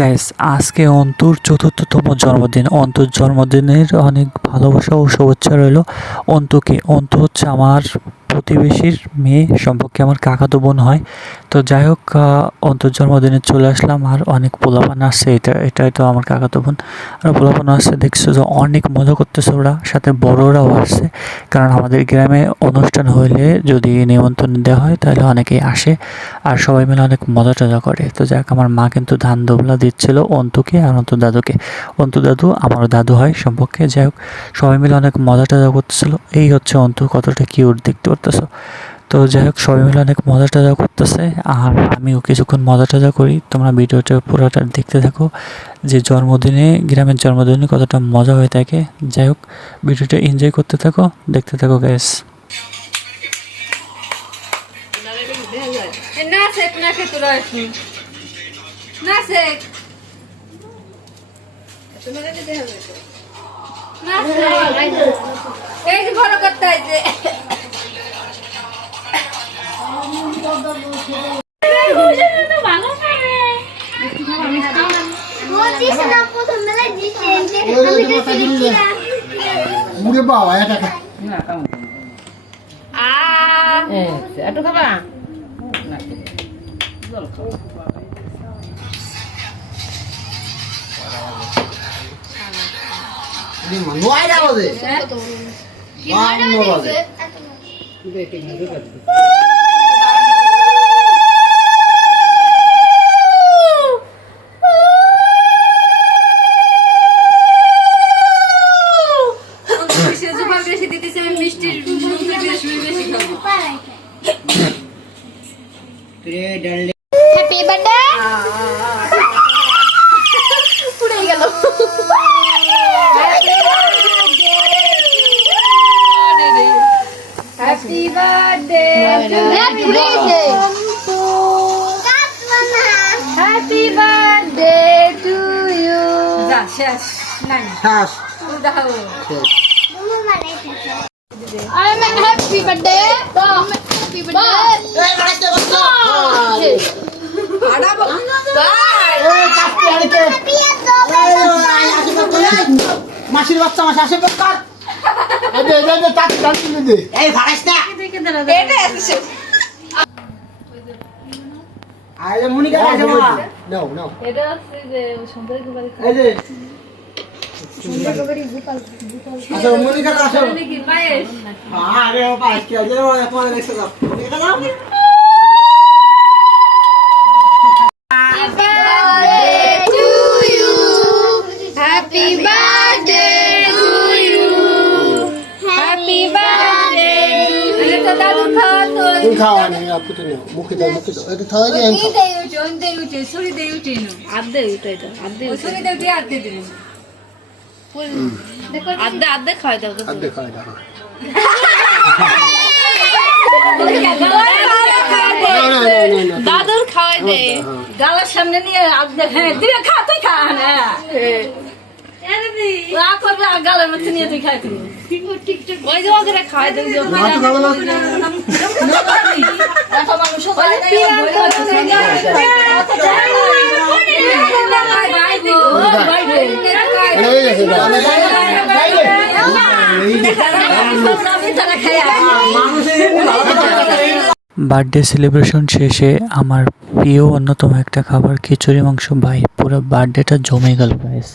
Guys আজকে অন্তুর চতুর্থতম জন্মদিন। অন্তুর জন্মদিনের অনেক ভালোবাসা ও শুভেচ্ছা রইল অন্তুকে। অন্তু হচ্ছে আমার প্রতিবেশীর মেয়ে, সম্পর্কে আমার কাকাতো বোন হয়। তো যাই হোক, অন্তুর জন্মদিনে চলে আসলাম আর অনেক পোলাপান আসছে। এটাই তো আমার কাকাতো বোন। আর পোলাপান আসছে, দেখছো যে অনেক মজা করতেছে ওরা, সাথে বড়রাও আসছে। কারণ আমাদের গ্রামে অনুষ্ঠান হইলে যদি নিমন্ত্রণ দেওয়া হয় তাহলে অনেকেই আসে আর সবাই মিলে অনেক মজা টজা করে। তো যাক, আমার মা কিন্তু ধান দোবলা দিচ্ছিল অন্তুকে আর অন্তু দাদুকে। অন্তু দাদু আমারও দাদু হয় সম্পর্কে। যাই হোক, সবাই মিলে অনেক মজা টজা করতেছিল। এই হচ্ছে অন্তু, কতটা কিউট দেখতে পারতেছো। তো যাই হোক, সবাই মিলে অনেক মজা টজা করতেছে আর আমিও কিছুক্ষণ মজা টজা করি। তোমরা ভিডিওটা পুরোটা দেখতে থাকো যে জন্মদিনে, গ্রামের জন্মদিনে কতটা মজা হয়ে থাকে। যাই হোক, ভিডিওটা এনজয় করতে থাকো, দেখতে থাকো গাইস। নাসেক নাকে তোরা আসি নাসেক তোমাদের দেখা যাবে নাসেক এই যে বড় করতে আইছে ভালো খাবে বলছিস না প্রথম বেলায় দিতে আমি তো দিছিলাম মুড়ে বাবা এটা না কাম আ এত খাবা না জল খাও দি মনোই দাও দে কি মজা দিছে বেটি না দুটো হ্যাপি বার্থডে পুড়ে গেল হ্যাপি বার্থডে পুড়ে গেছে হ্যাপি বার্থডে টু ইউ যা শেষ নাই শ্বাস দাও শেষ I'm a happy birthday. Happy birthday. এই বাড়িতে বসো আড়াবো বাই এই কাপড় আনতে মাসির বাচ্চা মাসি আসে কর এই দে তাক টানতে দে এই ভাড়াস না এটা আছে আইলে মুনিকা কাছে মা নাও নাও এটা আছে যে সুন্দর করে এই যে আচ্ছা মুনিকা কাছে কি পায়েস আরে পাঁচ কি আজ পরে দেখছ দাও এটা দাও Happy birthday to you. Happy birthday. अरे तो दादू खा तो তুমি খাওয়া নেই আপু তো নাও মুখে দাও এটা খাওয়া দিয়ে আমি খাও दे उठे सुरी दे उठे नो आधे उठे तो आधे सुरी दे उठे आधे दे देखो आधे आधे खाए दो আদে খাওয়া দাও দাদুর খাওয়াই দে গালার সামনে নিয়ে আধে হ্যাঁ দিয়ে খা তুই খা না গালের মধ্যে নিয়ে তুই খাই তুই ওই যে ওদের খাওয়াই দেন মা তো খাবে না বার্থডে সেলিব্রেশন শেষে আমার প্রিয় অন্যতম একটা খাবার খিচুড়ি মাংস। ভাই পুরো বার্থডেটা জমে গেল গাইস।